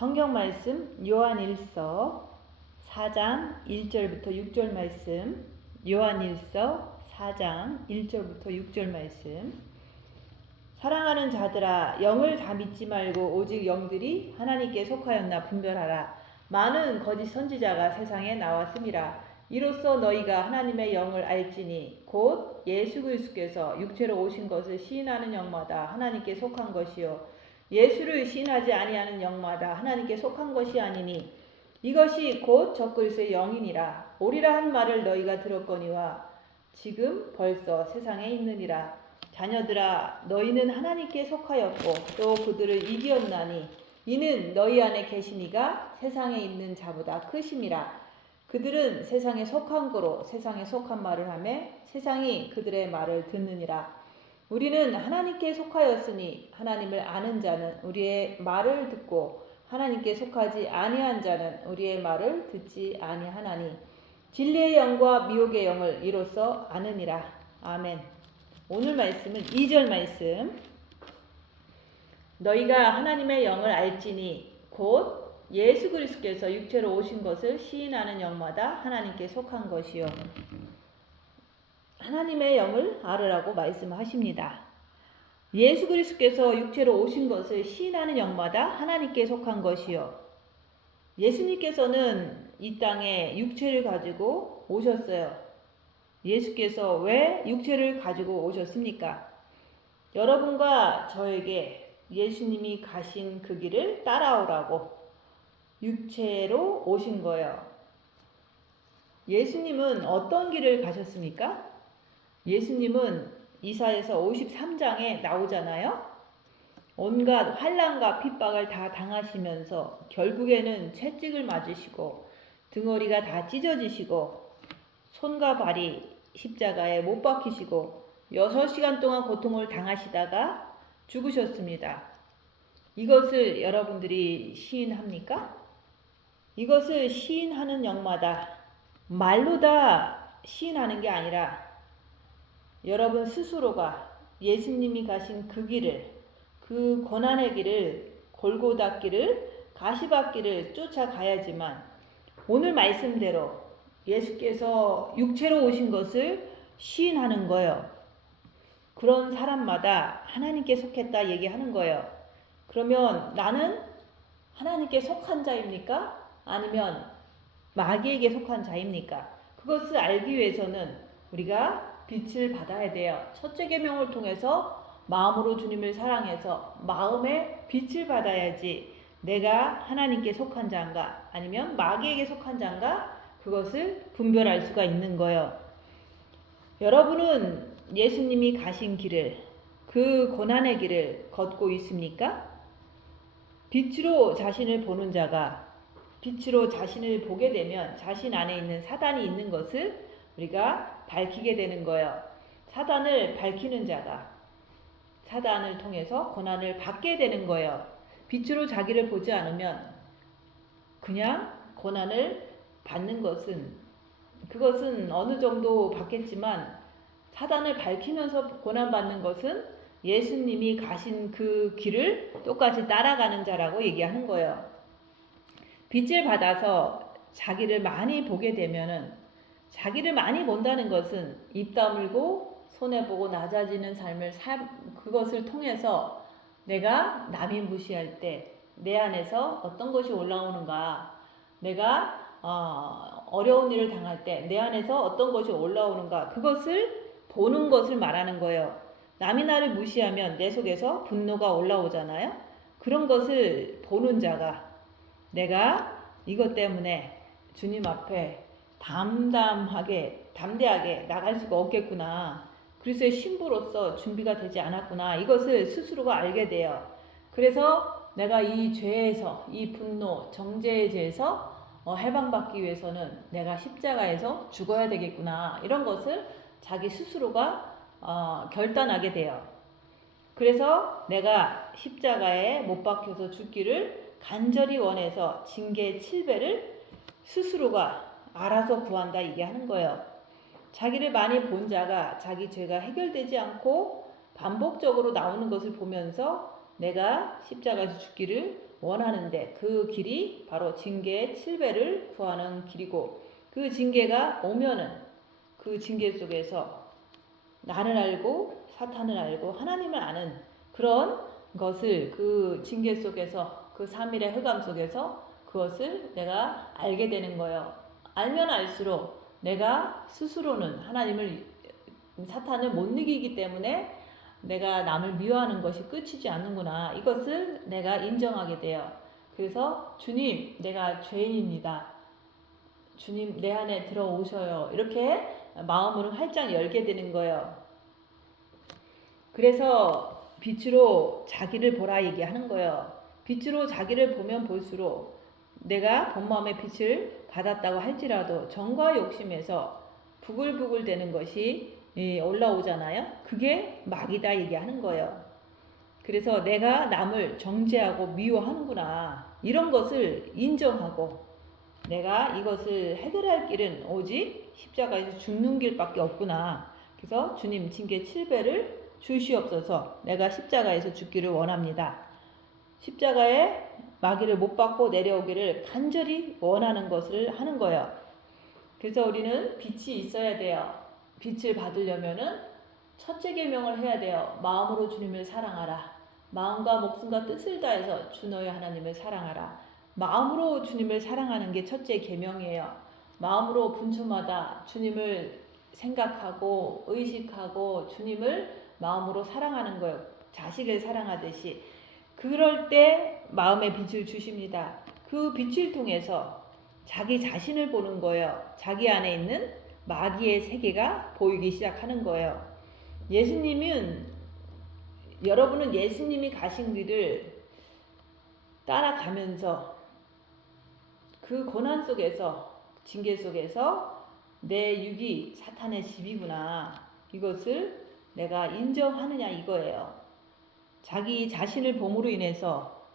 성경 말씀 요한일서 4장 1절부터 6절 말씀, 요한일서 4장 1절부터 6절 말씀. 사랑하는 자들아, 영을 다 믿지 말고 오직 영들이 하나님께 속하였나 분별하라. 많은 거짓 선지자가 세상에 나왔음이라. 이로써 너희가 하나님의 영을 알지니 곧 예수 그리스도께서 육체로 오신 것을 시인하는 영마다 하나님께 속한 것이요 예수를 시인하지 아니하는 영마다 하나님께 속한 것이 아니니 이것이 곧 적그리스도의 영이니라. 오리라 한 말을 너희가 들었거니와 지금 벌써 세상에 있느니라. 자녀들아, 너희는 하나님께 속하였고 또 그들을 이기었나니 이는 너희 안에 계시니가 세상에 있는 자보다 크심이라. 그들은 세상에 속한 거로 세상에 속한 말을 하며 세상이 그들의 말을 듣느니라. 우리는 하나님께 속하였으니 하나님을 아는 자는 우리의 말을 듣고 하나님께 속하지 아니한 자는 우리의 말을 듣지 아니하나니 진리의 영과 미혹의 영을 이로써 아느니라. 아멘. 오늘 말씀은 2절 말씀. 너희가 하나님의 영을 알지니 곧 예수 그리스도께서 육체로 오신 것을 시인하는 영마다 하나님께 속한 것이요. 하나님의 영을 알으라고 말씀하십니다. 예수 그리스도께서 육체로 오신 것을 시인하는 영마다 하나님께 속한 것이요. 예수님께서는 이 땅에 육체를 가지고 오셨어요. 예수께서 왜 육체를 가지고 오셨습니까? 여러분과 저에게 예수님이 가신 그 길을 따라오라고 육체로 오신 거예요. 예수님은 어떤 길을 가셨습니까? 예수님은 이사야서 53장에 나오잖아요. 온갖 환난과 핍박을 다 당하시면서 결국에는 채찍을 맞으시고 등허리가 다 찢어지시고 손과 발이 십자가에 못 박히시고 6시간 동안 고통을 당하시다가 죽으셨습니다. 이것을 여러분들이 시인합니까? 이것을 시인하는 영마다 말로 다 시인하는 게 아니라 여러분 스스로가 예수님이 가신 그 길을, 그 고난의 길을, 골고다 길을, 가시밭 길을 쫓아가야지만 오늘 말씀대로 예수께서 육체로 오신 것을 시인하는 거예요. 그런 사람마다 하나님께 속했다 얘기하는 거예요. 그러면 나는 하나님께 속한 자입니까? 아니면 마귀에게 속한 자입니까? 그것을 알기 위해서는 우리가 빛을 받아야 돼요. 첫째 계명을 통해서 마음으로 주님을 사랑해서 마음에 빛을 받아야지 내가 하나님께 속한 자인가 아니면 마귀에게 속한 자인가 그것을 분별할 수가 있는 거예요. 여러분은 예수님이 가신 길을, 그 고난의 길을 걷고 있습니까? 빛으로 자신을 보는 자가 빛으로 자신을 보게 되면 자신 안에 있는 사단이 있는 것을 우리가 밝히게 되는 거예요. 사단을 밝히는 자가 사단을 통해서 고난을 받게 되는 거예요. 빛으로 자기를 보지 않으면 그냥 고난을 받는 것은 그것은 어느 정도 받겠지만 사단을 밝히면서 고난받는 것은 예수님이 가신 그 길을 똑같이 따라가는 자라고 얘기하는 거예요. 빛을 받아서 자기를 많이 보게 되면은 자기를 많이 본다는 것은 입 다물고 손해보고 낮아지는 삶을 그것을 통해서 내가 남이 무시할 때 내 안에서 어떤 것이 올라오는가, 내가 어려운 일을 당할 때 내 안에서 어떤 것이 올라오는가 그것을 보는 것을 말하는 거예요. 남이 나를 무시하면 내 속에서 분노가 올라오잖아요. 그런 것을 보는 자가 내가 이것 때문에 주님 앞에 담대하게 나갈 수가 없겠구나. 그리스도의 신부로서 준비가 되지 않았구나. 이것을 스스로가 알게 돼요. 그래서 내가 이 죄에서, 이 분노, 정죄의 죄에서 해방받기 위해서는 내가 십자가에서 죽어야 되겠구나. 이런 것을 자기 스스로가 결단하게 돼요. 그래서 내가 십자가에 못 박혀서 죽기를 간절히 원해서 징계 7배를 스스로가 알아서 구한다 얘기하는 거예요. 자기를 많이 본 자가 자기 죄가 해결되지 않고 반복적으로 나오는 것을 보면서 내가 십자가에서 죽기를 원하는데 그 길이 바로 징계의 7배를 구하는 길이고 그 징계가 오면은 그 징계 속에서 나를 알고 사탄을 알고 하나님을 아는 그런 것을 그 징계 속에서 그 3일의 흑암 속에서 그것을 내가 알게 되는 거예요. 알면 알수록 내가 스스로는 하나님을 사탄을 못 이기기 때문에 내가 남을 미워하는 것이 끝이지 않는구나. 이것을 내가 인정하게 돼요. 그래서 주님, 내가 죄인입니다. 주님, 내 안에 들어오셔요. 이렇게 마음으로 활짝 열게 되는 거예요. 그래서 빛으로 자기를 보라 얘기하는 거예요. 빛으로 자기를 보면 볼수록 내가 본 마음의 빛을 받았다고 할지라도 정과 욕심에서 부글부글 되는 것이 올라오잖아요. 그게 마귀다 얘기하는 거예요. 그래서 내가 남을 정죄하고 미워하는구나. 이런 것을 인정하고 내가 이것을 해결할 길은 오직 십자가에서 죽는 길밖에 없구나. 그래서 주님 징계 7배를 주시옵소서. 내가 십자가에서 죽기를 원합니다. 십자가에 마귀를 못 받고 내려오기를 간절히 원하는 것을 하는 거예요. 그래서 우리는 빛이 있어야 돼요. 빛을 받으려면은 첫째 계명을 해야 돼요. 마음으로 주님을 사랑하라. 마음과 목숨과 뜻을 다해서 주 너의 하나님을 사랑하라. 마음으로 주님을 사랑하는 게 첫째 계명이에요. 마음으로 분초마다 주님을 생각하고 의식하고 주님을 마음으로 사랑하는 거예요. 자식을 사랑하듯이. 그럴 때 마음의 빛을 주십니다. 그 빛을 통해서 자기 자신을 보는 거예요. 자기 안에 있는 마귀의 세계가 보이기 시작하는 거예요. 여러분은 예수님이 가신 길을 따라가면서 그 고난 속에서 징계 속에서 내 육이 사탄의 집이구나. 이것을 내가 인정하느냐 이거예요. 자기 자신을 봄으로 인해서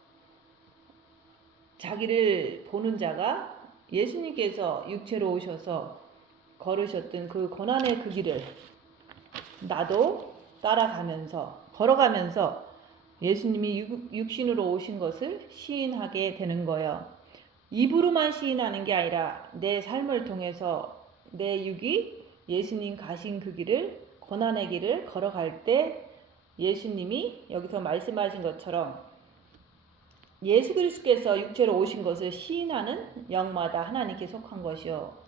자기를 보는 자가 예수님께서 육체로 오셔서 걸으셨던 그 고난의 그 길을 나도 따라가면서 걸어가면서 예수님이 육신으로 오신 것을 시인하게 되는 거예요. 입으로만 시인하는 게 아니라 내 삶을 통해서 내 육이 예수님 가신 그 길을 고난의 길을 걸어갈 때 예수님이 여기서 말씀하신 것처럼 예수 그리스도께서 육체로 오신 것을 시인하는 영마다 하나님께 속한 것이요.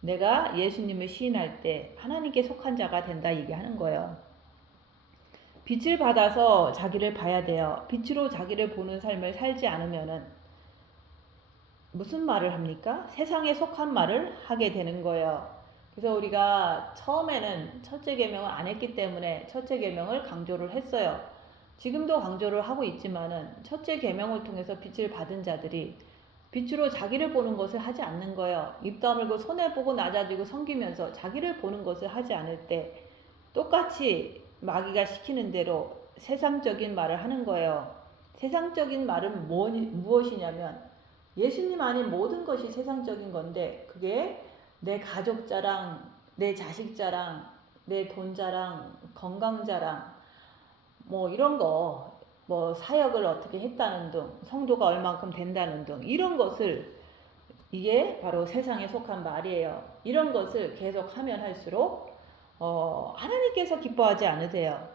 내가 예수님을 시인할 때 하나님께 속한 자가 된다 얘기하는 거예요. 빛을 받아서 자기를 봐야 돼요. 빛으로 자기를 보는 삶을 살지 않으면은 무슨 말을 합니까? 세상에 속한 말을 하게 되는 거예요. 그래서 우리가 처음에는 첫째 계명을 안 했기 때문에 첫째 계명을 강조를 했어요. 지금도 강조를 하고 있지만은 첫째 계명을 통해서 빛을 받은 자들이 빛으로 자기를 보는 것을 하지 않는 거예요. 입 다물고 손해보고 낮아지고 섬기면서 자기를 보는 것을 하지 않을 때 똑같이 마귀가 시키는 대로 세상적인 말을 하는 거예요. 세상적인 말은 무엇이냐면 예수님 아닌 모든 것이 세상적인 건데 그게 내 가족 자랑, 내 자식 자랑, 내 돈 자랑, 건강 자랑 뭐 이런 거 뭐 사역을 어떻게 했다는 등 성도가 얼만큼 된다는 등 이런 것을 이게 바로 세상에 속한 말이에요. 이런 것을 계속 하면 할수록 하나님께서 기뻐하지 않으세요.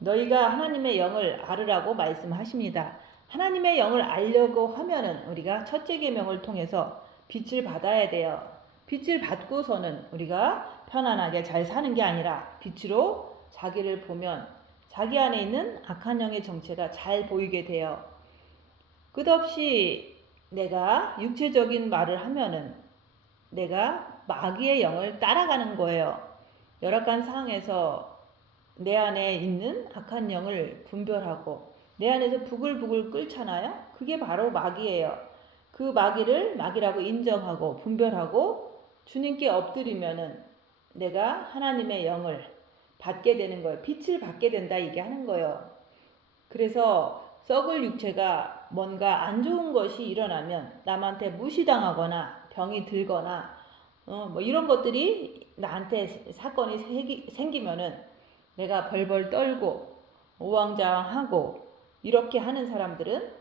너희가 하나님의 영을 알으라고 말씀하십니다. 하나님의 영을 알려고 하면은 우리가 첫째 계명을 통해서 빛을 받아야 돼요. 빛을 받고서는 우리가 편안하게 잘 사는 게 아니라 빛으로 자기를 보면 자기 안에 있는 악한 영의 정체가 잘 보이게 돼요. 끝없이 내가 육체적인 말을 하면은 내가 마귀의 영을 따라가는 거예요. 열악한 상황에서 내 안에 있는 악한 영을 분별하고 내 안에서 부글부글 끓잖아요. 그게 바로 마귀예요. 그 마귀를 마귀라고 인정하고 분별하고 주님께 엎드리면은 내가 하나님의 영을 받게 되는 거예요. 빛을 받게 된다 얘기하는 거예요. 그래서 썩을 육체가 뭔가 안 좋은 것이 일어나면 남한테 무시당하거나 병이 들거나 뭐 이런 것들이 나한테 사건이 생기면은 내가 벌벌 떨고 우왕좌왕하고 이렇게 하는 사람들은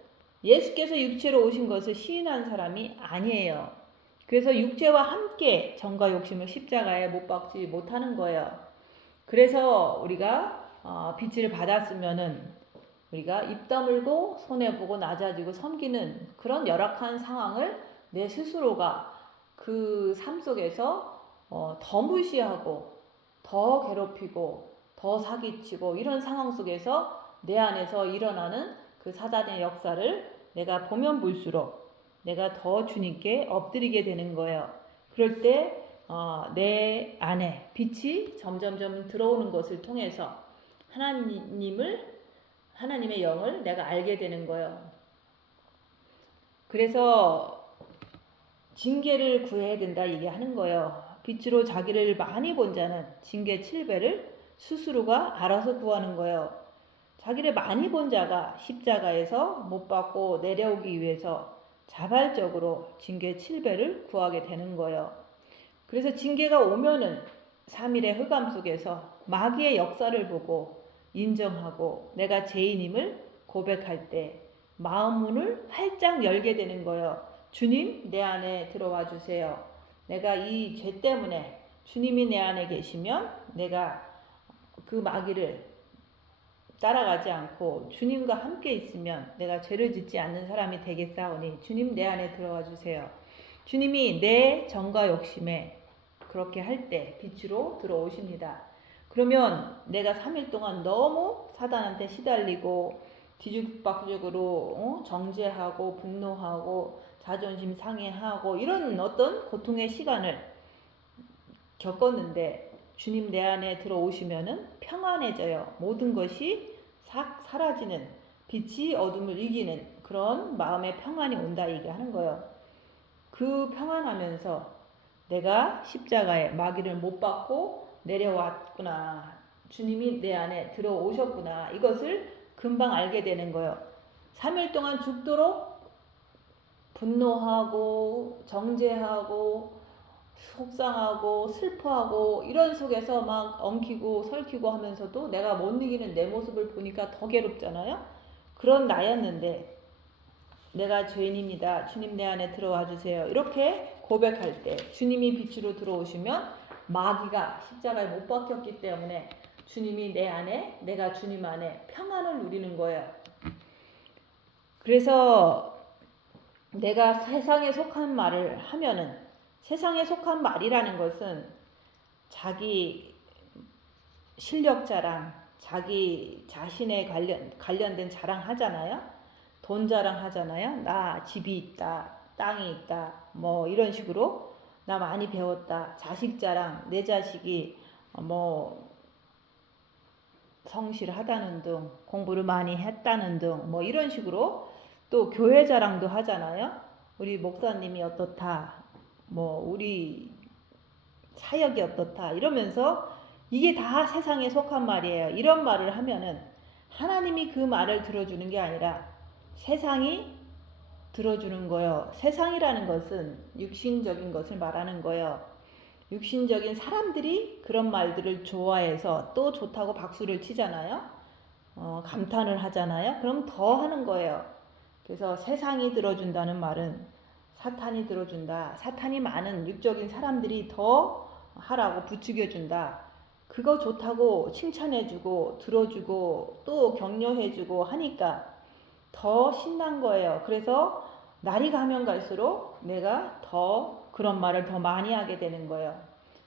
예수께서 육체로 오신 것을 시인한 사람이 아니에요. 그래서 육체와 함께 정과 욕심을 십자가에 못 박지 못하는 거예요. 그래서 우리가 빛을 받았으면은 우리가 입 다물고 손해보고 낮아지고 섬기는 그런 열악한 상황을 내 스스로가 그 삶 속에서 더 무시하고 더 괴롭히고 더 사기치고 이런 상황 속에서 내 안에서 일어나는 그 사단의 역사를 내가 보면 볼수록 내가 더 주님께 엎드리게 되는 거예요. 그럴 때 내 안에 빛이 점점점 들어오는 것을 통해서 하나님의 영을 내가 알게 되는 거예요. 그래서 징계를 구해야 된다 얘기하는 거예요. 빛으로 자기를 많이 본 자는 징계 7배를 스스로가 알아서 구하는 거예요. 자기를 많이 본 자가 십자가에서 못 박고 내려오기 위해서 자발적으로 징계 7배를 구하게 되는 거예요. 그래서 징계가 오면은 3일의 흑암 속에서 마귀의 역사를 보고 인정하고 내가 죄인임을 고백할 때 마음 문을 활짝 열게 되는 거예요. 주님, 내 안에 들어와 주세요. 내가 이 죄 때문에 주님이 내 안에 계시면 내가 그 마귀를 따라가지 않고 주님과 함께 있으면 내가 죄를 짓지 않는 사람이 되겠사오니 주님 내 안에 들어와 주세요. 주님이 내 정과 욕심에 그렇게 할 때 빛으로 들어오십니다. 그러면 내가 3일 동안 너무 사단한테 시달리고 뒤죽박죽으로 정죄하고 분노하고 자존심 상해하고 이런 어떤 고통의 시간을 겪었는데 주님 내 안에 들어오시면은 평안해져요. 모든 것이 싹 사라지는 빛이 어둠을 이기는 그런 마음의 평안이 온다 얘기하는 거예요. 그 평안하면서 내가 십자가에 마귀를 못 받고 내려왔구나. 주님이 내 안에 들어오셨구나. 이것을 금방 알게 되는 거예요. 3일 동안 죽도록 분노하고 정죄하고 속상하고 슬퍼하고 이런 속에서 막 엉키고 설키고 하면서도 내가 못 이기는 내 모습을 보니까 더 괴롭잖아요. 그런 나였는데 내가 죄인입니다. 주님 내 안에 들어와 주세요. 이렇게 고백할 때 주님이 빛으로 들어오시면 마귀가 십자가에 못 박혔기 때문에 주님이 내 안에 내가 주님 안에 평안을 누리는 거예요. 그래서 내가 세상에 속한 말을 하면은 세상에 속한 말이라는 것은 자기 실력 자랑, 자기 자신에 관련된 자랑 하잖아요. 돈 자랑 하잖아요. 나 집이 있다, 땅이 있다, 뭐 이런 식으로 나 많이 배웠다. 자식 자랑, 내 자식이 뭐 성실하다는 등, 공부를 많이 했다는 등, 뭐 이런 식으로 또 교회 자랑도 하잖아요. 우리 목사님이 어떻다, 뭐 우리 사역이 어떻다 이러면서 이게 다 세상에 속한 말이에요. 이런 말을 하면은 하나님이 그 말을 들어주는 게 아니라 세상이 들어주는 거예요. 세상이라는 것은 육신적인 것을 말하는 거예요. 육신적인 사람들이 그런 말들을 좋아해서 또 좋다고 박수를 치잖아요. 감탄을 하잖아요. 그럼 더 하는 거예요. 그래서 세상이 들어준다는 말은 사탄이 들어준다. 사탄이 많은 육적인 사람들이 더 하라고 부추겨준다. 그거 좋다고 칭찬해주고 들어주고 또 격려해주고 하니까 더 신난 거예요. 그래서 날이 가면 갈수록 내가 더 그런 말을 더 많이 하게 되는 거예요.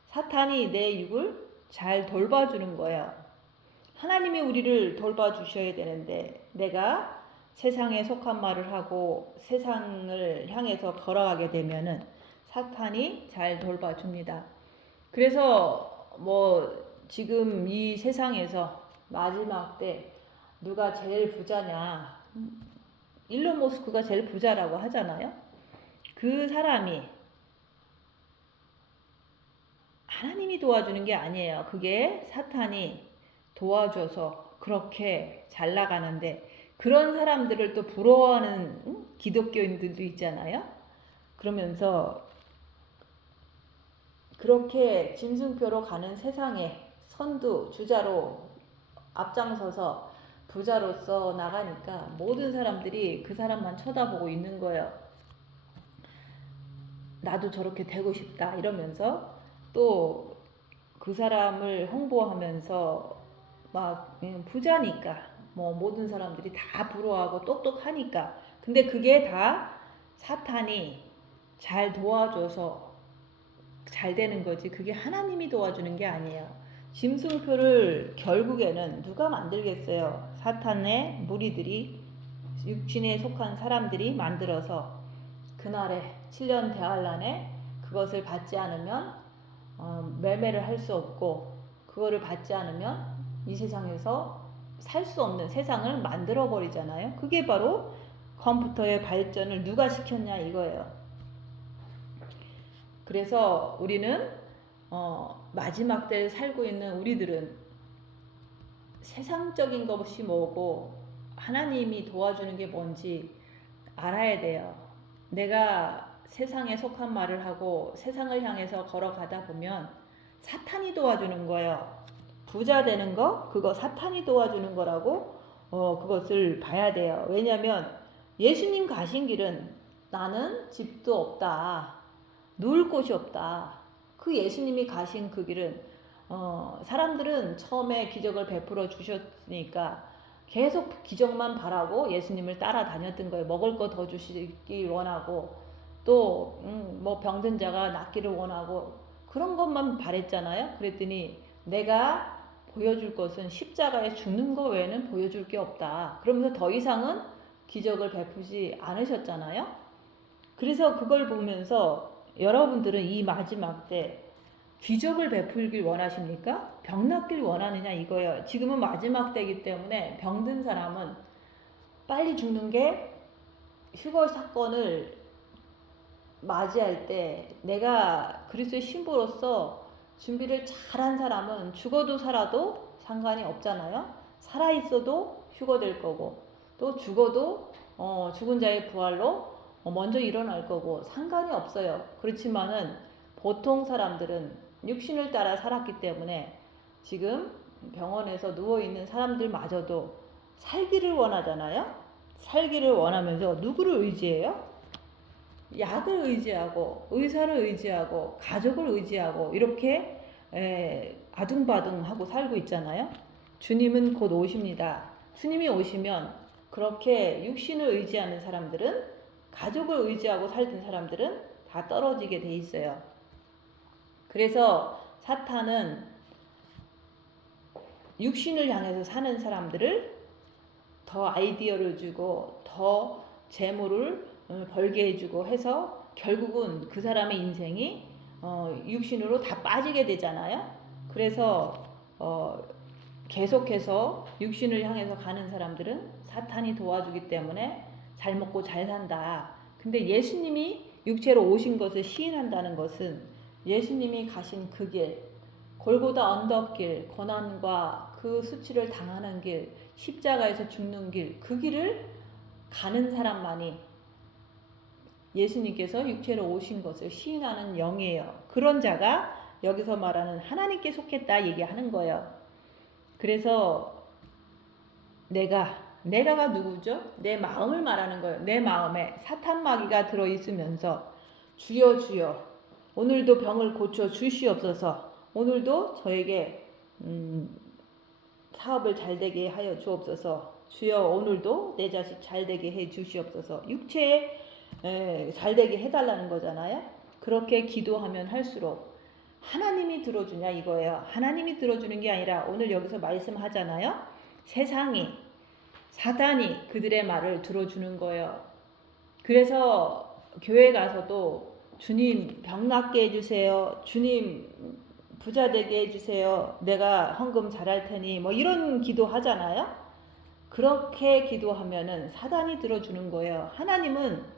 사탄이 내 육을 잘 돌봐주는 거예요. 하나님이 우리를 돌봐주셔야 되는데 내가 세상에 속한 말을 하고 세상을 향해서 걸어가게 되면은 사탄이 잘 돌봐줍니다. 그래서 뭐 지금 이 세상에서 마지막 때 누가 제일 부자냐? 일론 머스크가 제일 부자라고 하잖아요. 그 사람이 하나님이 도와주는 게 아니에요. 그게 사탄이 도와줘서 그렇게 잘 나가는데 그런 사람들을 또 부러워하는 기독교인들도 있잖아요. 그러면서 그렇게 짐승표로 가는 세상에 선두 주자로 앞장서서 부자로서 나가니까 모든 사람들이 그 사람만 쳐다보고 있는 거예요. 나도 저렇게 되고 싶다 이러면서 또 그 사람을 홍보하면서 막 부자니까 뭐 모든 사람들이 다 부러워하고 똑똑하니까. 근데 그게 다 사탄이 잘 도와줘서 잘 되는 거지, 그게 하나님이 도와주는 게 아니에요. 짐승표를 결국에는 누가 만들겠어요? 사탄의 무리들이, 육신에 속한 사람들이 만들어서 그날에 7년 대환란에 그것을 받지 않으면 매매를 할 수 없고, 그거를 받지 않으면 이 세상에서 살 수 없는 세상을 만들어 버리잖아요. 그게 바로 컴퓨터의 발전을 누가 시켰냐 이거예요. 그래서 우리는 마지막 때에 살고 있는 우리들은 세상적인 것이 뭐고 하나님이 도와주는 게 뭔지 알아야 돼요. 내가 세상에 속한 말을 하고 세상을 향해서 걸어가다 보면 사탄이 도와주는 거예요. 부자 되는 거, 그거 사탄이 도와주는 거라고 그것을 봐야 돼요. 왜냐하면 예수님 가신 길은 나는 집도 없다, 누울 곳이 없다. 그 예수님이 가신 그 길은 사람들은 처음에 기적을 베풀어 주셨으니까 계속 기적만 바라고 예수님을 따라다녔던 거예요. 먹을 거 더 주시길 원하고, 또 뭐 병든 자가 낫기를 원하고 그런 것만 바랬잖아요. 그랬더니 내가 보여줄 것은 십자가에 죽는 거 외에는 보여줄 게 없다. 그러면서 더 이상은 기적을 베푸지 않으셨잖아요. 그래서 그걸 보면서 여러분들은 이 마지막 때 기적을 베풀길 원하십니까? 병 낫길 원하느냐 이거예요. 지금은 마지막 때이기 때문에 병든 사람은 빨리 죽는 게, 휴거 사건을 맞이할 때 내가 그리스도의 신부로서 준비를 잘한 사람은 죽어도 살아도 상관이 없잖아요. 살아있어도 휴거될 거고, 또 죽어도 죽은 자의 부활로 먼저 일어날 거고 상관이 없어요. 그렇지만은 보통 사람들은 육신을 따라 살았기 때문에 지금 병원에서 누워있는 사람들마저도 살기를 원하잖아요. 살기를 원하면서 누구를 의지해요? 약을 의지하고 의사를 의지하고 가족을 의지하고 이렇게 아둥바둥하고 살고 있잖아요. 주님은 곧 오십니다. 주님이 오시면 그렇게 육신을 의지하는 사람들은, 가족을 의지하고 살던 사람들은 다 떨어지게 돼 있어요. 그래서 사탄은 육신을 향해서 사는 사람들을 더 아이디어를 주고 더 재물을 벌게 해주고 해서 결국은 그 사람의 인생이 육신으로 다 빠지게 되잖아요. 그래서 계속해서 육신을 향해서 가는 사람들은 사탄이 도와주기 때문에 잘 먹고 잘 산다. 근데 예수님이 육체로 오신 것을 시인한다는 것은 예수님이 가신 그 길, 골고다 언덕길, 고난과 그 수치를 당하는 길, 십자가에서 죽는 길, 그 길을 가는 사람만이 예수님께서 육체로 오신 것을 시인하는 영이에요. 그런 자가 여기서 말하는 하나님께 속했다 얘기하는 거예요. 그래서 내가가 누구죠? 내 마음을 말하는 거예요. 내 마음에 사탄 마귀가 들어있으면서 주여 주여 오늘도 병을 고쳐 주시옵소서, 오늘도 저에게 사업을 잘 되게 하여 주옵소서, 주여 오늘도 내 자식 잘 되게 해 주시옵소서, 육체에 잘 되게 해달라는 거잖아요. 그렇게 기도하면 할수록 하나님이 들어주냐 이거예요. 하나님이 들어주는 게 아니라 오늘 여기서 말씀하잖아요. 세상이, 사단이 그들의 말을 들어주는 거예요. 그래서 교회 가서도 주님 병 낫게 해주세요, 주님 부자 되게 해주세요, 내가 헌금 잘할 테니 뭐 이런 기도 하잖아요. 그렇게 기도하면은 사단이 들어주는 거예요. 하나님은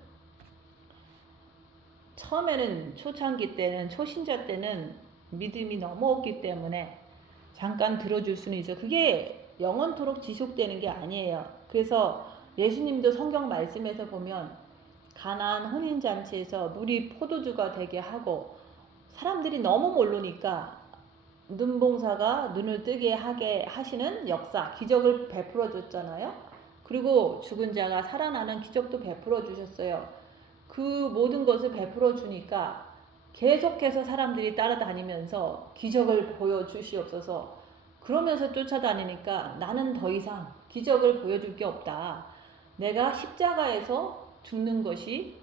처음에는 초창기 때는, 초신자 때는 믿음이 너무 없기 때문에 잠깐 들어줄 수는 있어. 그게 영원토록 지속되는 게 아니에요. 그래서 예수님도 성경 말씀에서 보면 가나안 혼인잔치에서 물이 포도주가 되게 하고 사람들이 너무 모르니까 눈봉사가 눈을 뜨게 하게 하시는 역사, 기적을 베풀어 줬잖아요. 그리고 죽은 자가 살아나는 기적도 베풀어 주셨어요. 그 모든 것을 베풀어 주니까 계속해서 사람들이 따라다니면서 기적을 보여주시옵소서. 그러면서 쫓아다니니까 나는 더 이상 기적을 보여줄 게 없다. 내가 십자가에서 죽는 것이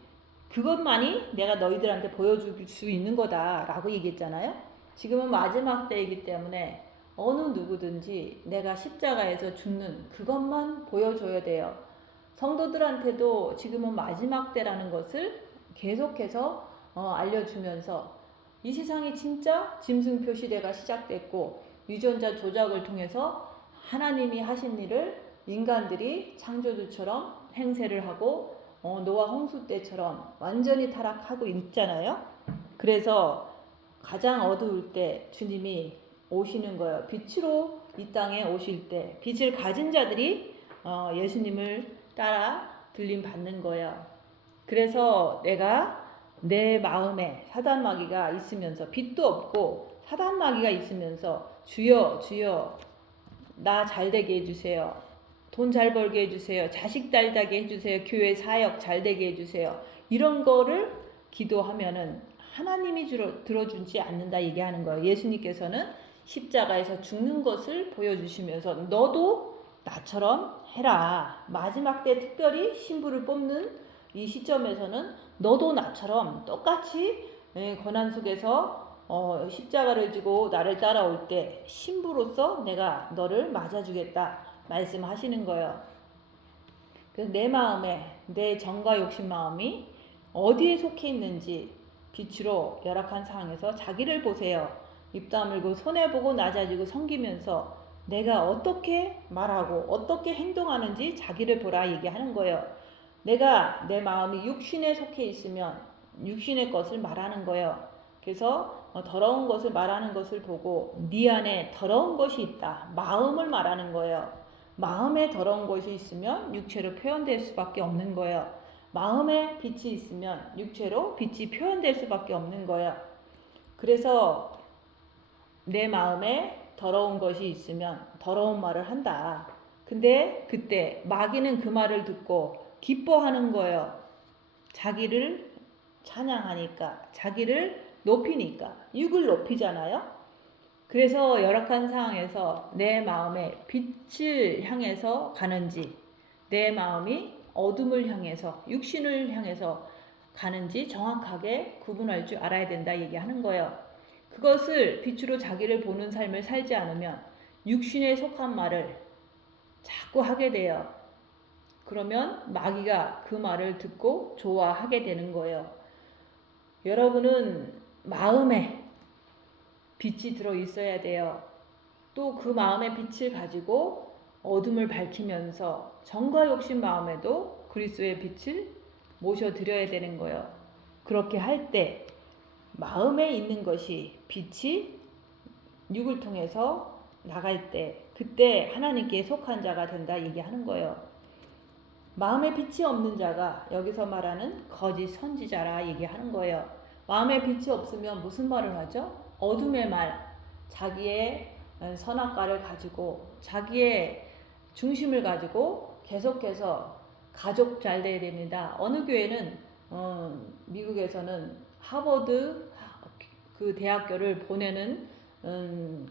그것만이 내가 너희들한테 보여줄 수 있는 거다라고 얘기했잖아요. 지금은 마지막 때이기 때문에 어느 누구든지 내가 십자가에서 죽는 그것만 보여줘야 돼요. 성도들한테도 지금은 마지막 때라는 것을 계속해서 알려주면서 이 세상이 진짜 짐승표 시대가 시작됐고 유전자 조작을 통해서 하나님이 하신 일을 인간들이 창조주처럼 행세를 하고 노아 홍수 때처럼 완전히 타락하고 있잖아요. 그래서 가장 어두울 때 주님이 오시는 거예요. 빛으로 이 땅에 오실 때 빛을 가진 자들이 예수님을 따라 들림 받는 거예요. 그래서 내가 내 마음에 사단마귀가 있으면서 빛도 없고 사단마귀가 있으면서 주여 주여 나 잘되게 해주세요. 돈 잘 벌게 해주세요. 자식 달다게 해주세요. 교회 사역 잘되게 해주세요. 이런 거를 기도하면은 하나님이 들어주지 않는다 얘기하는 거예요. 예수님께서는 십자가에서 죽는 것을 보여주시면서 너도 나처럼 해라. 마지막 때 특별히 신부를 뽑는 이 시점에서는 너도 나처럼 똑같이 고난 속에서 십자가를 지고 나를 따라올 때 신부로서 내가 너를 맞아주겠다 말씀하시는 거예요. 그래서 내 마음에 내 정과 욕심 마음이 어디에 속해 있는지 빛으로 열악한 상황에서 자기를 보세요. 입 다물고 손해보고 낮아지고 섬기면서 내가 어떻게 말하고 어떻게 행동하는지 자기를 보라 얘기하는 거예요. 내가 내 마음이 육신에 속해 있으면 육신의 것을 말하는 거예요. 그래서 더러운 것을 말하는 것을 보고 네 안에 더러운 것이 있다. 마음을 말하는 거예요. 마음에 더러운 것이 있으면 육체로 표현될 수밖에 없는 거예요. 마음에 빛이 있으면 육체로 빛이 표현될 수밖에 없는 거예요. 그래서 내 마음에 더러운 것이 있으면 더러운 말을 한다. 근데 그때 마귀는 그 말을 듣고 기뻐하는 거예요. 자기를 찬양하니까, 자기를 높이니까, 육을 높이잖아요. 그래서 열악한 상황에서 내 마음에 빛을 향해서 가는지, 내 마음이 어둠을 향해서, 육신을 향해서 가는지 정확하게 구분할 줄 알아야 된다 얘기하는 거예요. 그것을 빛으로 자기를 보는 삶을 살지 않으면 육신에 속한 말을 자꾸 하게 돼요. 그러면 마귀가 그 말을 듣고 좋아하게 되는 거예요. 여러분은 마음에 빛이 들어 있어야 돼요. 또 그 마음의 빛을 가지고 어둠을 밝히면서 정과 욕심 마음에도 그리스도의 빛을 모셔드려야 되는 거예요. 그렇게 할 때 마음에 있는 것이 빛이 육을 통해서 나갈 때 그때 하나님께 속한 자가 된다 얘기하는 거예요. 마음에 빛이 없는 자가 여기서 말하는 거짓 선지자라 얘기하는 거예요. 마음에 빛이 없으면 무슨 말을 하죠? 어둠의 말, 자기의 선악과를 가지고 자기의 중심을 가지고 계속해서 가족 잘 돼야 됩니다. 어느 교회는 미국에서는 하버드 그 대학교를 보내는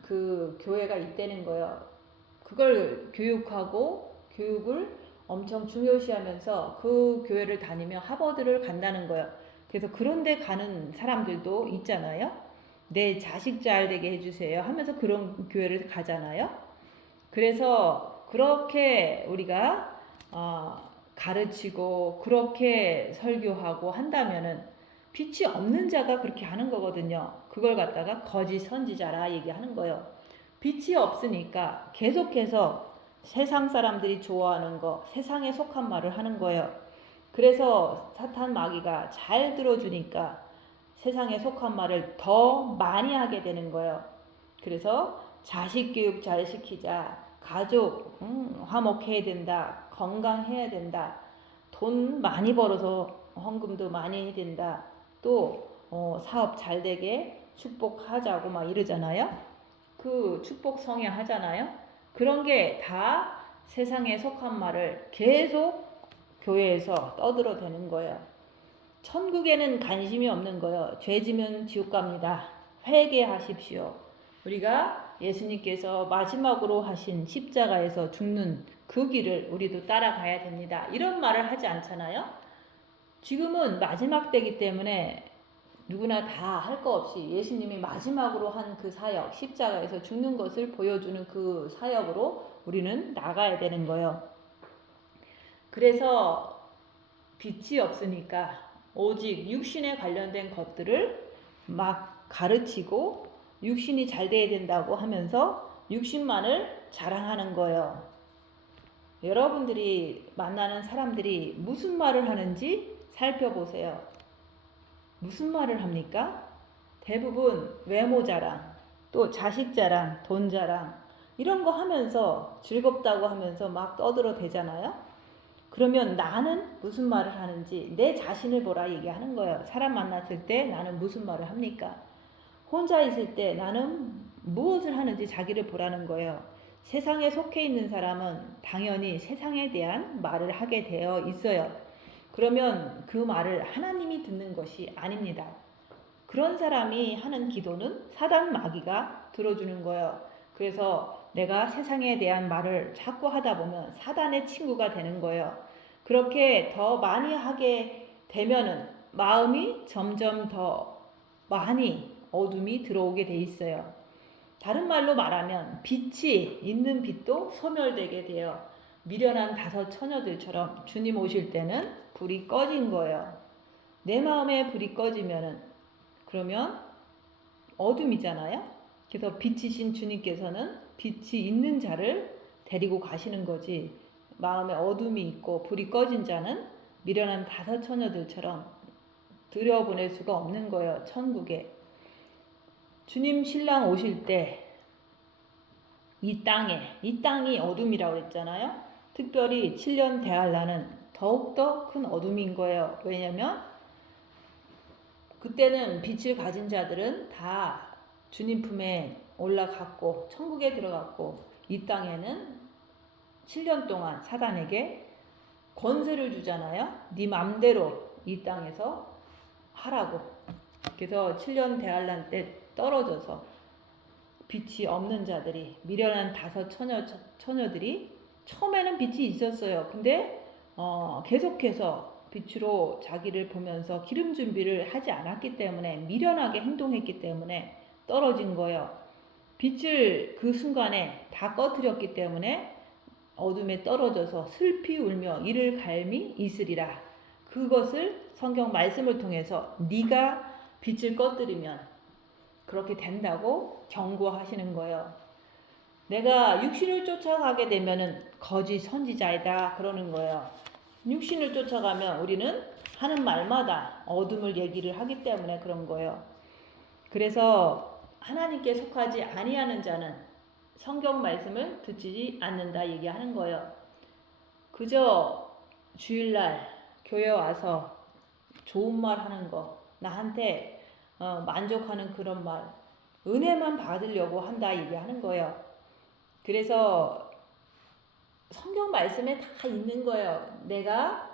그 교회가 있다는 거예요. 그걸 교육하고 교육을 엄청 중요시하면서 그 교회를 다니며 하버드를 간다는 거예요. 그래서 그런데 가는 사람들도 있잖아요. 내 자식 잘 되게 해주세요 하면서 그런 교회를 가잖아요. 그래서 그렇게 우리가 가르치고 그렇게 설교하고 한다면은 빛이 없는 자가 그렇게 하는 거거든요. 그걸 갖다가 거짓 선지자라 얘기하는 거예요. 빛이 없으니까 계속해서 세상 사람들이 좋아하는 거, 세상에 속한 말을 하는 거예요. 그래서 사탄 마귀가 잘 들어주니까 세상에 속한 말을 더 많이 하게 되는 거예요. 그래서 자식 교육 잘 시키자, 가족 화목해야 된다, 건강해야 된다, 돈 많이 벌어서 헌금도 많이 해야 된다, 또 사업 잘 되게 축복하자고 막 이러잖아요. 그 축복 성야 하잖아요. 그런 게 다 세상에 속한 말을 계속 교회에서 떠들어대는 거예요. 천국에는 관심이 없는 거예요. 죄 지면 지옥 갑니다. 회개하십시오. 우리가 예수님께서 마지막으로 하신 십자가에서 죽는 그 길을 우리도 따라가야 됩니다. 이런 말을 하지 않잖아요. 지금은 마지막 때기 때문에 누구나 다 할 거 없이 예수님이 마지막으로 한 그 사역, 십자가에서 죽는 것을 보여주는 그 사역으로 우리는 나가야 되는 거예요. 그래서 빛이 없으니까 오직 육신에 관련된 것들을 막 가르치고 육신이 잘 돼야 된다고 하면서 육신만을 자랑하는 거예요. 여러분들이 만나는 사람들이 무슨 말을 하는지 살펴보세요. 무슨 말을 합니까? 대부분 외모 자랑, 또 자식 자랑, 돈 자랑 이런 거 하면서 즐겁다고 하면서 막 떠들어대잖아요. 그러면 나는 무슨 말을 하는지 내 자신을 보라 얘기하는 거예요. 사람 만났을 때 나는 무슨 말을 합니까? 혼자 있을 때 나는 무엇을 하는지 자기를 보라는 거예요. 세상에 속해 있는 사람은 당연히 세상에 대한 말을 하게 되어 있어요. 그러면 그 말을 하나님이 듣는 것이 아닙니다. 그런 사람이 하는 기도는 사단 마귀가 들어주는 거예요. 그래서 내가 세상에 대한 말을 자꾸 하다 보면 사단의 친구가 되는 거예요. 그렇게 더 많이 하게 되면은 마음이 점점 더 많이 어둠이 들어오게 돼 있어요. 다른 말로 말하면 빛이 있는 빛도 소멸되게 돼요. 미련한 5 처녀들처럼 주님 오실 때는 불이 꺼진 거예요. 내 마음에 불이 꺼지면은 그러면 어둠이잖아요. 그래서 빛이신 주님께서는 빛이 있는 자를 데리고 가시는 거지. 마음에 어둠이 있고 불이 꺼진 자는 미련한 5 처녀들처럼 들여보낼 수가 없는 거예요. 천국에. 주님 신랑 오실 때 이 땅이 어둠이라고 그랬잖아요. 특별히 7년 대환란은 더욱더 큰 어둠인 거예요. 왜냐면 그때는 빛을 가진 자들은 다 주님 품에 올라갔고 천국에 들어갔고 이 땅에는 7년 동안 사단에게 권세를 주잖아요. 네 맘대로 이 땅에서 하라고. 그래서 7년 대환란 때 떨어져서 빛이 없는 자들이 미련한 5 처녀들이 처음에는 빛이 있었어요. 근데 계속해서 빛으로 자기를 보면서 기름 준비를 하지 않았기 때문에 미련하게 행동했기 때문에 떨어진 거예요. 빛을 그 순간에 다 꺼뜨렸기 때문에 어둠에 떨어져서 슬피 울며 이를 갈미 있으리라. 그것을 성경 말씀을 통해서 네가 빛을 꺼뜨리면 그렇게 된다고 경고하시는 거예요. 내가 육신을 쫓아가게 되면은 거짓 선지자이다 그러는 거예요. 육신을 쫓아가면 우리는 하는 말마다 어둠을 얘기를 하기 때문에 그런 거예요. 그래서 하나님께 속하지 아니하는 자는 성경 말씀을 듣지 않는다 얘기하는 거예요. 그저 주일날 교회 와서 좋은 말 하는 거, 나한테 만족하는 그런 말, 은혜만 받으려고 한다 얘기하는 거예요. 그래서 성경 말씀에 다 있는 거예요. 내가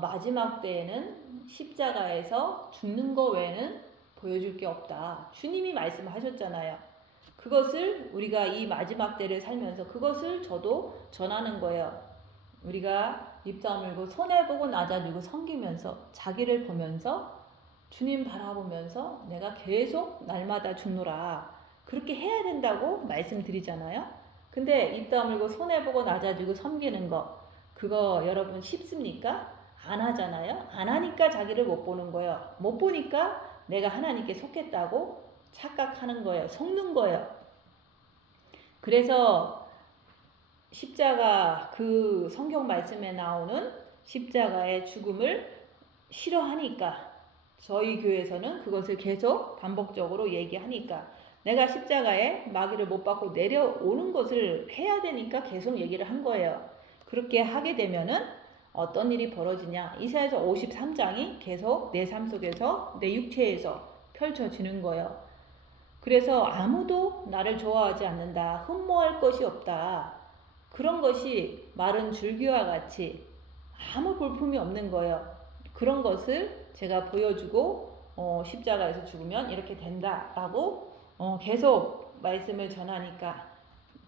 마지막 때에는 십자가에서 죽는 거 외에는 보여줄 게 없다. 주님이 말씀하셨잖아요. 그것을 우리가 이 마지막 때를 살면서 그것을 저도 전하는 거예요. 우리가 입 다물고 손해보고 낮아지고 섬기면서 자기를 보면서 주님 바라보면서 내가 계속 날마다 죽노라. 그렇게 해야 된다고 말씀드리잖아요. 근데 입 다물고 손해보고 낮아지고 섬기는 거 그거 여러분 쉽습니까? 안 하잖아요. 안 하니까 자기를 못 보는 거예요. 못 보니까 내가 하나님께 속했다고 착각하는 거예요. 속는 거예요. 그래서 십자가 그 성경 말씀에 나오는 십자가의 죽음을 싫어하니까 저희 교회에서는 그것을 계속 반복적으로 얘기하니까 내가 십자가에 마귀를 못 받고 내려오는 것을 해야 되니까 계속 얘기를 한 거예요. 그렇게 하게 되면은 어떤 일이 벌어지냐? 이사야서 53장이 계속 내 삶 속에서 내 육체에서 펼쳐지는 거예요. 그래서 아무도 나를 좋아하지 않는다. 흠모할 것이 없다. 그런 것이 마른 줄기와 같이 아무 볼품이 없는 거예요. 그런 것을 제가 보여주고 십자가에서 죽으면 이렇게 된다라고 계속 말씀을 전하니까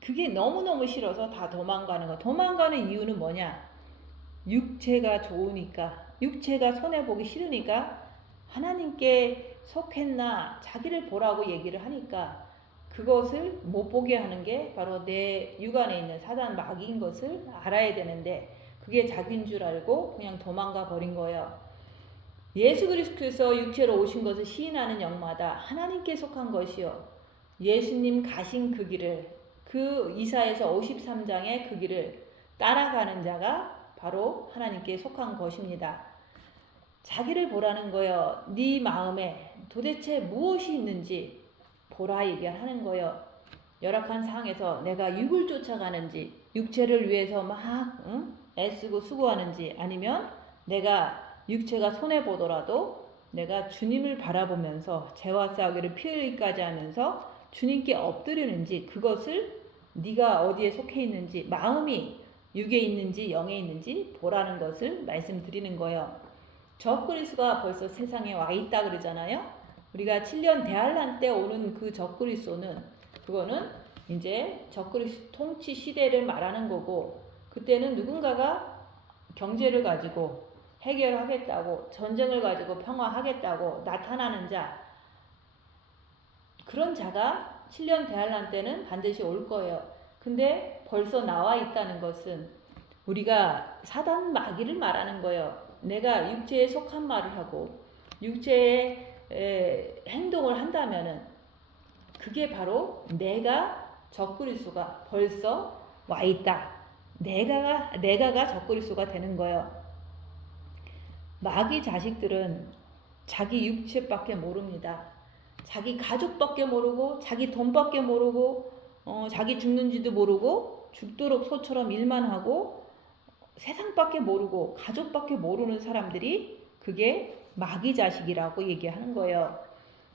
그게 너무너무 싫어서 다 도망가는 거. 도망가는 이유는 뭐냐? 육체가 좋으니까, 육체가 손해보기 싫으니까 하나님께 속했나 자기를 보라고 얘기를 하니까 그것을 못 보게 하는 게 바로 내 육안에 있는 사단 마귀인 것을 알아야 되는데 그게 자기인 줄 알고 그냥 도망가 버린 거예요. 예수 그리스도께서 육체로 오신 것을 시인하는 영마다 하나님께 속한 것이요. 예수님 가신 그 길을, 그 이사에서 53장의 그 길을 따라가는 자가 바로 하나님께 속한 것입니다. 자기를 보라는 거예요. 네 마음에 도대체 무엇이 있는지 보라 얘기하는 거예요. 열악한 상황에서 내가 육을 쫓아가는지, 육체를 위해서 막 애쓰고 수고하는지, 아니면 내가 육체가 손해보더라도 내가 주님을 바라보면서 죄와 싸우기를 피 흘리기까지 하면서 주님께 엎드리는지, 그것을 네가 어디에 속해 있는지, 마음이 육에 있는지 영에 있는지 보라는 것을 말씀드리는 거예요. 적그리스도가 벌써 세상에 와 있다 그러잖아요. 우리가 7년 대환란 때 오는 그 적그리스도는, 그거는 이제 적그리스도 통치 시대를 말하는 거고, 그때는 누군가가 경제를 가지고 해결하겠다고, 전쟁을 가지고 평화하겠다고 나타나는 자, 그런 자가 7년 대환란 때는 반드시 올 거예요. 근데 벌써 나와 있다는 것은 우리가 사단 마귀를 말하는 거예요. 내가 육체에 속한 말을 하고 육체의 행동을 한다면은 그게 바로 내가 적그리스도가 벌써 와 있다. 내가가 적그리스도가 되는 거예요. 마귀 자식들은 자기 육체밖에 모릅니다. 자기 가족밖에 모르고 자기 돈밖에 모르고 자기 죽는지도 모르고 죽도록 소처럼 일만 하고 세상밖에 모르고 가족밖에 모르는 사람들이 그게 마귀 자식이라고 얘기하는 거예요.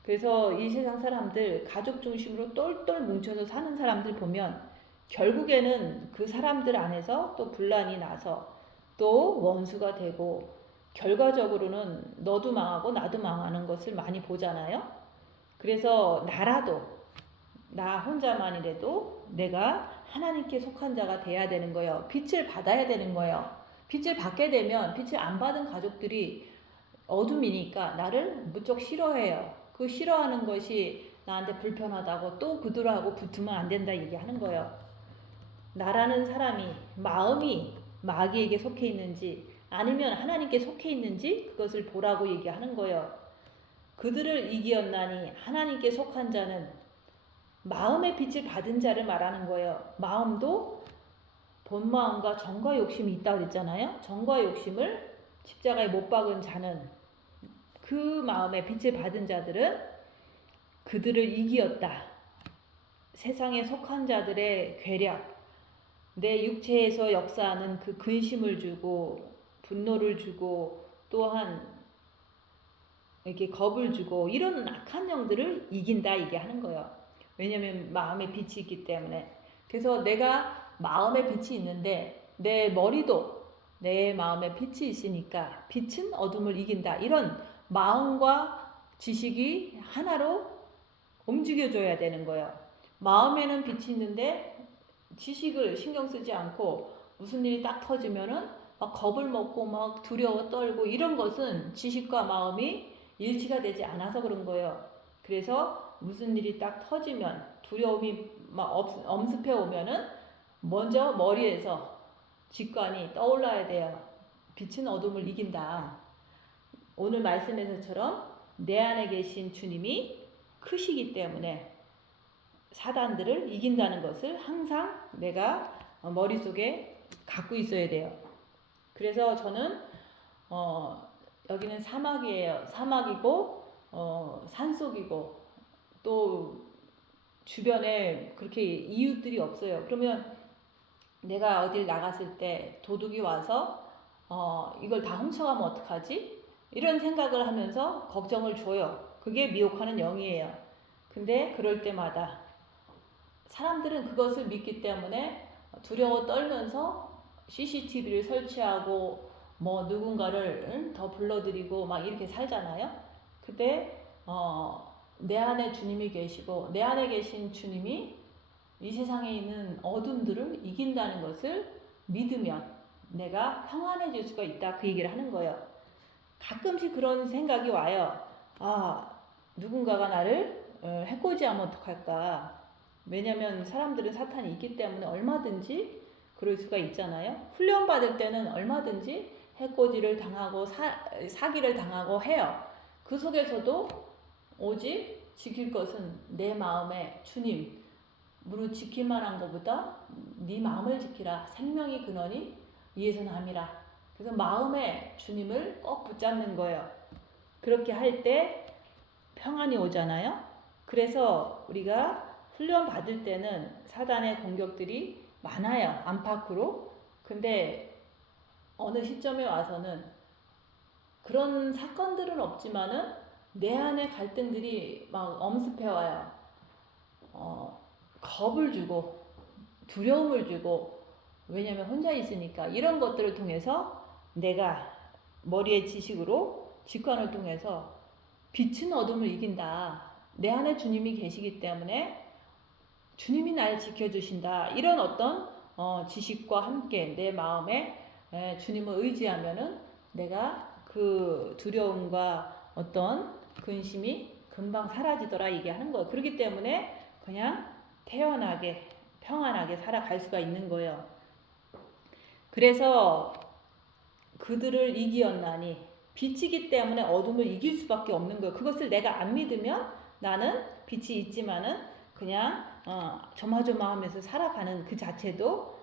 그래서 이 세상 사람들 가족 중심으로 똘똘 뭉쳐서 사는 사람들 보면 결국에는 그 사람들 안에서 또 분란이 나서 또 원수가 되고 결과적으로는 너도 망하고 나도 망하는 것을 많이 보잖아요. 그래서 나 혼자만이라도 내가 하나님께 속한 자가 돼야 되는 거예요. 빛을 받아야 되는 거예요. 빛을 받게 되면 빛을 안 받은 가족들이 어둠이니까 나를 무척 싫어해요. 그 싫어하는 것이 나한테 불편하다고 또 그들하고 붙으면 안 된다 얘기하는 거예요. 나라는 사람이 마음이 마귀에게 속해 있는지 아니면 하나님께 속해 있는지 그것을 보라고 얘기하는 거예요. 그들을 이기었나니 하나님께 속한 자는 마음의 빛을 받은 자를 말하는 거예요. 마음도 본 마음과 정과 욕심이 있다고 그랬잖아요. 정과 욕심을 십자가에 못 박은 자는, 그 마음의 빛을 받은 자들은 그들을 이기었다. 세상에 속한 자들의 괴력, 내 육체에서 역사하는 그 근심을 주고 분노를 주고 또한 이렇게 겁을 주고 이런 악한 영들을 이긴다 이게 하는 거예요. 왜냐하면 마음에 빛이 있기 때문에. 그래서 내가 마음에 빛이 있는데 내 머리도 내 마음에 빛이 있으니까 빛은 어둠을 이긴다. 이런 마음과 지식이 하나로 움직여줘야 되는 거예요. 마음에는 빛이 있는데 지식을 신경 쓰지 않고 무슨 일이 딱 터지면은 막 겁을 먹고 막 두려워 떨고 이런 것은 지식과 마음이 일치가 되지 않아서 그런 거예요. 그래서 무슨 일이 딱 터지면 두려움이 막 엄습해 오면은 먼저 머리에서 직관이 떠올라야 돼요. 빛은 어둠을 이긴다. 오늘 말씀에서처럼 내 안에 계신 주님이 크시기 때문에 사단들을 이긴다는 것을 항상 내가 머릿속에 갖고 있어야 돼요. 그래서 저는 여기는 사막이에요. 사막이고 산속이고 또 주변에 그렇게 이웃들이 없어요. 그러면 내가 어딜 나갔을 때 도둑이 와서 이걸 다 훔쳐가면 어떡하지? 이런 생각을 하면서 걱정을 줘요. 그게 미혹하는 영이에요. 근데 그럴 때마다 사람들은 그것을 믿기 때문에 두려워 떨면서 CCTV를 설치하고 뭐 누군가를 더 불러들이고 막 이렇게 살잖아요. 근데 내 안에 주님이 계시고 내 안에 계신 주님이 이 세상에 있는 어둠들을 이긴다는 것을 믿으면 내가 평안해질 수가 있다, 그 얘기를 하는 거예요. 가끔씩 그런 생각이 와요. 누군가가 나를 해코지하면 어떡할까. 왜냐면 사람들은 사탄이 있기 때문에 얼마든지 그럴 수가 있잖아요. 훈련받을 때는 얼마든지 해코지를 당하고 사기를 당하고 해요. 그 속에서도 오직 지킬 것은 내 마음의 주님, 무릇 지킬 만한 것보다 네 마음을 지키라. 생명이 근원이 이에서 남이라. 그래서 마음의 주님을 꼭 붙잡는 거예요. 그렇게 할 때 평안이 오잖아요. 그래서 우리가 훈련 받을 때는 사단의 공격들이 많아요. 안팎으로. 근데 어느 시점에 와서는 그런 사건들은 없지만은 내 안에 갈등들이 막 엄습해 와요. 겁을 주고 두려움을 주고, 왜냐면 혼자 있으니까. 이런 것들을 통해서 내가 머리의 지식으로 직관을 통해서 빛은 어둠을 이긴다. 내 안에 주님이 계시기 때문에 주님이 나를 지켜주신다. 이런 어떤 지식과 함께 내 마음에 주님을 의지하면은 내가 그 두려움과 어떤 근심이 금방 사라지더라, 이게 하는 거예요. 그렇기 때문에 그냥 태연하게 평안하게 살아갈 수가 있는 거예요. 그래서 그들을 이기었나니, 빛이기 때문에 어둠을 이길 수밖에 없는 거예요. 그것을 내가 안 믿으면 나는 빛이 있지만은 그냥 조마조마하면서 살아가는 그 자체도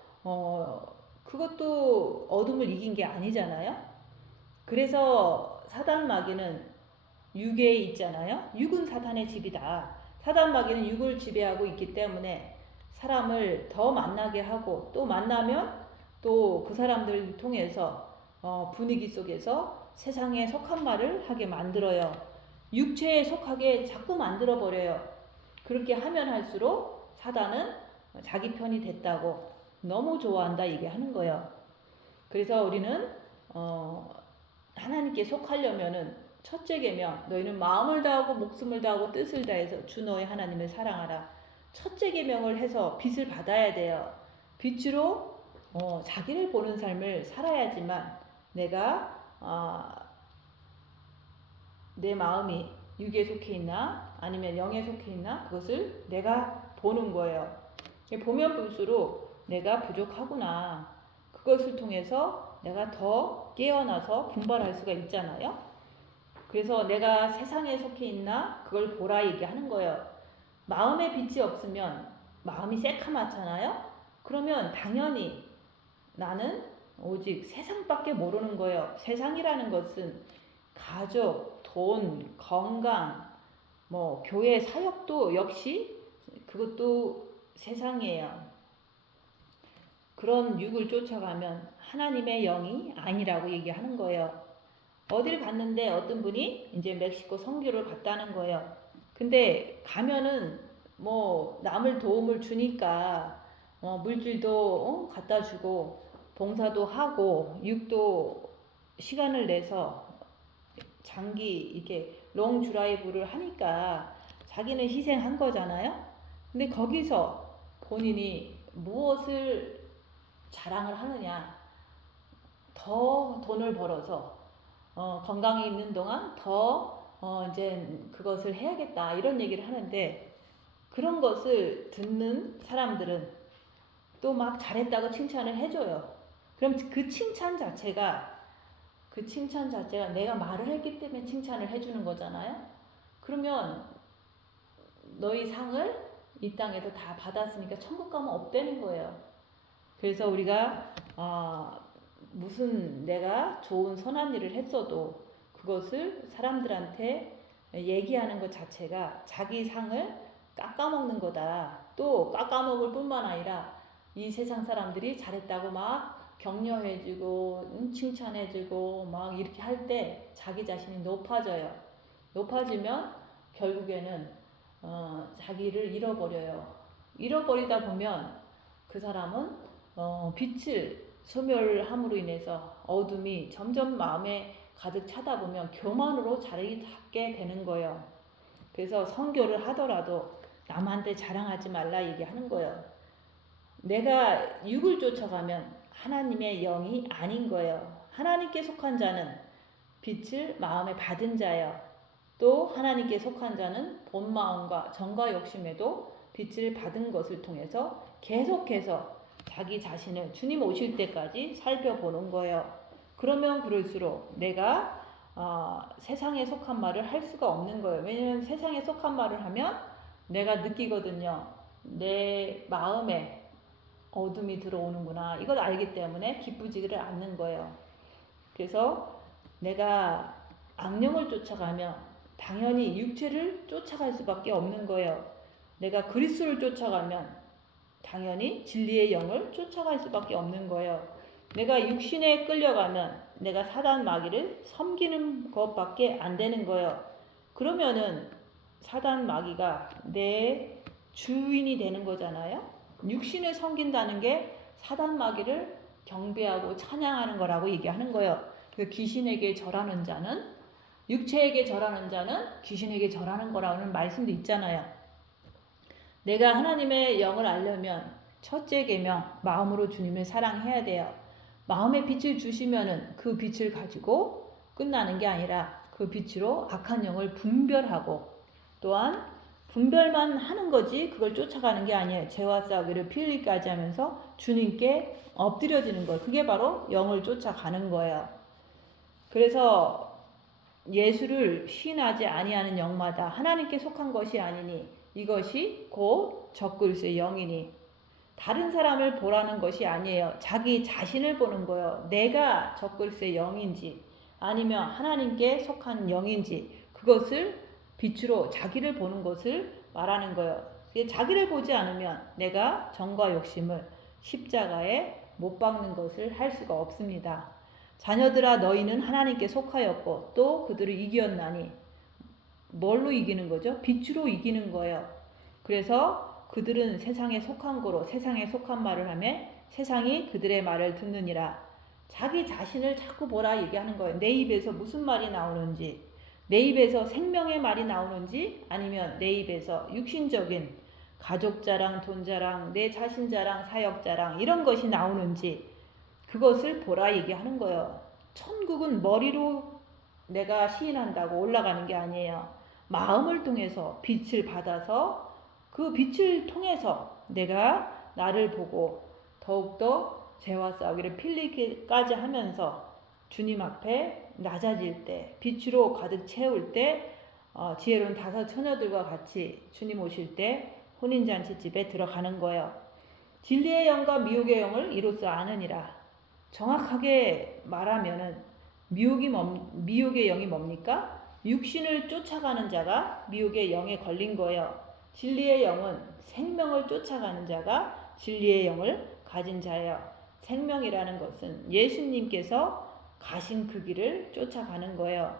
그것도 어둠을 이긴 게 아니잖아요. 그래서 사단 마귀는 육에 있잖아요. 육은 사탄의 집이다. 사단 마귀는 육을 지배하고 있기 때문에 사람을 더 만나게 하고, 또 만나면 또 그 사람들을 통해서 분위기 속에서 세상에 속한 말을 하게 만들어요. 육체에 속하게 자꾸 만들어 버려요. 그렇게 하면 할수록 사단은 자기 편이 됐다고 너무 좋아한다, 이게 하는 거예요. 그래서 우리는 하나님께 속하려면은 첫째 계명, 너희는 마음을 다하고 목숨을 다하고 뜻을 다해서 주 너의 하나님을 사랑하라. 첫째 계명을 해서 빛을 받아야 돼요. 빛으로 자기를 보는 삶을 살아야지만 내가 내 마음이 육에 속해 있나 아니면 영에 속해 있나, 그것을 내가 보는 거예요. 보면 볼수록 내가 부족하구나. 그것을 통해서 내가 더 깨어나서 분발할 수가 있잖아요. 그래서 내가 세상에 속해 있나 그걸 보라 얘기하는 거예요. 마음에 빛이 없으면 마음이 새카맣잖아요. 그러면 당연히 나는 오직 세상밖에 모르는 거예요. 세상이라는 것은 가족, 돈, 건강, 뭐 교회 사역도 역시 그것도 세상이에요. 그런 육을 쫓아가면 하나님의 영이 아니라고 얘기하는 거예요. 어딜 갔는데 어떤 분이 이제 멕시코 선교를 갔다는 거예요. 근데 가면은 뭐 남을 도움을 주니까 물질도 갖다 주고 봉사도 하고 육도 시간을 내서 장기 이렇게 롱 드라이브를 하니까 자기는 희생한 거잖아요. 근데 거기서 본인이 무엇을 자랑을 하느냐, 더 돈을 벌어서 건강이 있는 동안 더 이제 그것을 해야겠다, 이런 얘기를 하는데, 그런 것을 듣는 사람들은 또 막 잘했다고 칭찬을 해줘요. 그럼 그 칭찬 자체가 내가 말을 했기 때문에 칭찬을 해주는 거잖아요. 그러면 너희 상을 이 땅에서 다 받았으니까 천국 가면 없다는 거예요. 그래서 우리가 무슨 내가 좋은 선한 일을 했어도 그것을 사람들한테 얘기하는 것 자체가 자기 상을 깎아먹는 거다. 또 깎아먹을 뿐만 아니라 이 세상 사람들이 잘했다고 막 격려해주고 칭찬해주고 막 이렇게 할 때 자기 자신이 높아져요. 높아지면 결국에는 자기를 잃어버려요. 잃어버리다 보면 그 사람은 빛을 소멸함으로 인해서 어둠이 점점 마음에 가득 차다 보면 교만으로 자리 잡게 되는 거예요. 그래서 선교를 하더라도 남한테 자랑하지 말라 얘기하는 거예요. 내가 육을 쫓아가면 하나님의 영이 아닌 거예요. 하나님께 속한 자는 빛을 마음에 받은 자예요. 또 하나님께 속한 자는 본 마음과 정과 욕심에도 빛을 받은 것을 통해서 계속해서 자기 자신을 주님 오실 때까지 살펴보는 거예요. 그러면 그럴수록 내가 세상에 속한 말을 할 수가 없는 거예요. 왜냐하면 세상에 속한 말을 하면 내가 느끼거든요. 내 마음에 어둠이 들어오는구나. 이걸 알기 때문에 기쁘지를 않는 거예요. 그래서 내가 악령을 쫓아가면 당연히 육체를 쫓아갈 수밖에 없는 거예요. 내가 그리스도를 쫓아가면 당연히 진리의 영을 쫓아갈 수밖에 없는 거예요. 내가 육신에 끌려가면 내가 사단 마귀를 섬기는 것밖에 안 되는 거예요. 그러면은 사단 마귀가 내 주인이 되는 거잖아요. 육신을 섬긴다는 게 사단 마귀를 경배하고 찬양하는 거라고 얘기하는 거예요. 그 귀신에게 절하는 자는 육체에게 절하는 자는 귀신에게 절하는 거라는 말씀도 있잖아요. 내가 하나님의 영을 알려면 첫째 계명 마음으로 주님을 사랑해야 돼요. 마음의 빛을 주시면은 그 빛을 가지고 끝나는 게 아니라 그 빛으로 악한 영을 분별하고 또한 분별만 하는 거지 그걸 쫓아가는 게 아니에요. 죄와 싸우기를 피 흘리기까지 하면서 주님께 엎드려지는 거예요. 그게 바로 영을 쫓아가는 거예요. 그래서 예수를 시인하지 아니하는 영마다 하나님께 속한 것이 아니니 이것이 곧 적그리스도의 영이니 다른 사람을 보라는 것이 아니에요. 자기 자신을 보는 거예요. 내가 적그리스도의 영인지 아니면 하나님께 속한 영인지 그것을 빛으로 자기를 보는 것을 말하는 거예요. 자기를 보지 않으면 내가 정과 욕심을 십자가에 못 박는 것을 할 수가 없습니다. 자녀들아 너희는 하나님께 속하였고 또 그들을 이겼나니 뭘로 이기는 거죠? 빛으로 이기는 거예요. 그래서 그들은 세상에 속한 거로 세상에 속한 말을 하며 세상이 그들의 말을 듣느니라. 자기 자신을 자꾸 보라 얘기하는 거예요. 내 입에서 무슨 말이 나오는지, 내 입에서 생명의 말이 나오는지 아니면 내 입에서 육신적인 가족 자랑, 돈 자랑, 내 자신 자랑, 사역 자랑 이런 것이 나오는지 그것을 보라 얘기하는 거예요. 천국은 머리로 내가 시인한다고 올라가는 게 아니에요. 마음을 통해서 빛을 받아서 그 빛을 통해서 내가 나를 보고 더욱더 죄와 싸우기를 필리기까지 하면서 주님 앞에 낮아질 때 빛으로 가득 채울 때 지혜로운 다섯 처녀들과 같이 주님 오실 때 혼인잔치집에 들어가는 거예요. 진리의 영과 미혹의 영을 이로써 아느니라. 정확하게 말하면은 미혹의 영이 뭡니까? 육신을 쫓아가는 자가 미혹의 영에 걸린 거예요. 진리의 영은 생명을 쫓아가는 자가 진리의 영을 가진 자예요. 생명이라는 것은 예수님께서 가신 그 길을 쫓아가는 거예요.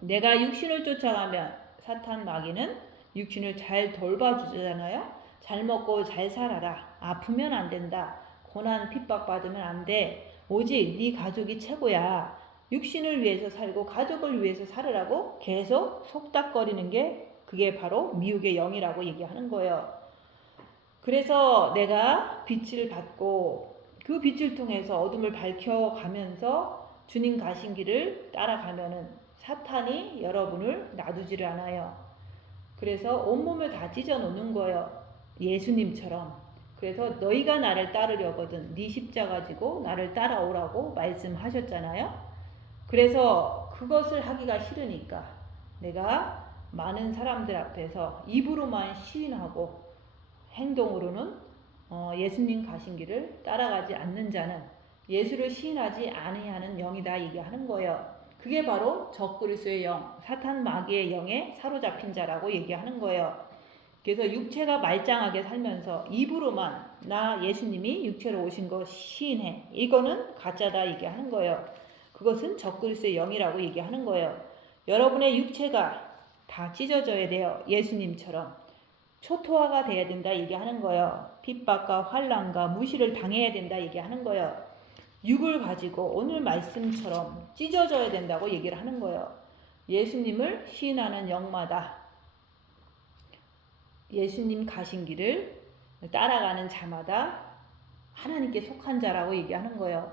내가 육신을 쫓아가면 사탄 마귀는 육신을 잘 돌봐주잖아요. 잘 먹고 잘 살아라. 아프면 안 된다. 고난 핍박 받으면 안 돼. 오직 네 가족이 최고야. 육신을 위해서 살고 가족을 위해서 살으라고 계속 속닥거리는 게 그게 바로 미혹의 영이라고 얘기하는 거예요. 그래서 내가 빛을 받고 그 빛을 통해서 어둠을 밝혀가면서 주님 가신 길을 따라가면은 사탄이 여러분을 놔두지를 않아요. 그래서 온몸을 다 찢어 놓는 거예요. 예수님처럼. 그래서 너희가 나를 따르려거든 네 십자가 지고 나를 따라오라고 말씀하셨잖아요. 그래서 그것을 하기가 싫으니까 내가 많은 사람들 앞에서 입으로만 시인하고 행동으로는 예수님 가신 길을 따라가지 않는 자는 예수를 시인하지 아니하는 영이다 얘기하는 거예요. 그게 바로 적그리스도의 영, 사탄 마귀의 영에 사로잡힌 자라고 얘기하는 거예요. 그래서 육체가 말짱하게 살면서 입으로만 나 예수님이 육체로 오신 거 시인해. 이거는 가짜다 얘기하는 거예요. 그것은 적그리스도의 영이라고 얘기하는 거예요. 여러분의 육체가 다 찢어져야 돼요. 예수님처럼. 초토화가 돼야 된다 얘기하는 거예요. 핍박과 환난과 무시를 당해야 된다 얘기하는 거예요. 육을 가지고 오늘 말씀처럼 찢어져야 된다고 얘기를 하는 거예요. 예수님을 시인하는 영마다 예수님 가신 길을 따라가는 자마다 하나님께 속한 자라고 얘기하는 거예요.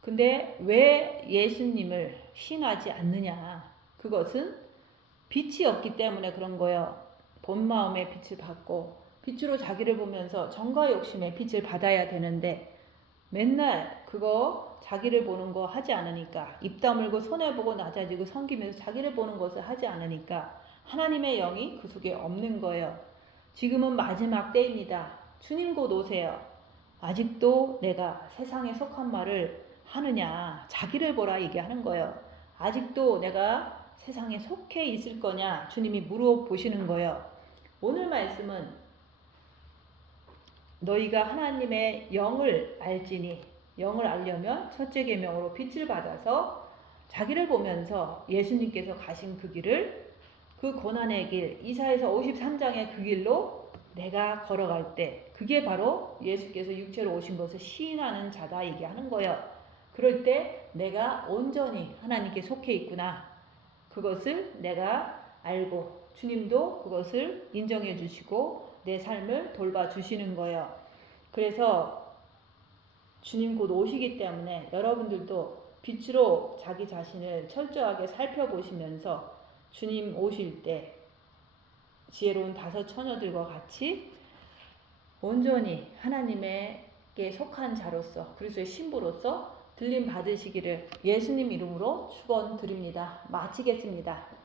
근데 왜 예수님을 시인하지 않느냐? 그것은 빛이 없기 때문에 그런 거예요. 본 마음의 빛을 받고 빛으로 자기를 보면서 정과 욕심의 빛을 받아야 되는데 맨날 그거 자기를 보는 거 하지 않으니까 입 다물고 손해보고 낮아지고 섬기면서 자기를 보는 것을 하지 않으니까 하나님의 영이 그 속에 없는 거예요. 지금은 마지막 때입니다. 주님 곧 오세요. 아직도 내가 세상에 속한 말을 하느냐, 자기를 보라 얘기하는 거예요. 아직도 내가 세상에 속해 있을 거냐 주님이 물어보시는 거예요. 오늘 말씀은 너희가 하나님의 영을 알지니, 영을 알려면 첫째 계명으로 빛을 받아서 자기를 보면서 예수님께서 가신 그 길을, 그 고난의 길, 이사야서 53장의 그 길로 내가 걸어갈 때 그게 바로 예수께서 육체로 오신 것을 시인하는 자다 얘기하는 거예요. 그럴 때 내가 온전히 하나님께 속해 있구나, 그것을 내가 알고 주님도 그것을 인정해 주시고 내 삶을 돌봐 주시는 거예요. 그래서 주님 곧 오시기 때문에 여러분들도 빛으로 자기 자신을 철저하게 살펴보시면서 주님 오실 때 지혜로운 다섯 처녀들과 같이 온전히 하나님에게 속한 자로서 그리스도의 신부로서 들림 받으시기를 예수님 이름으로 축원드립니다. 마치겠습니다.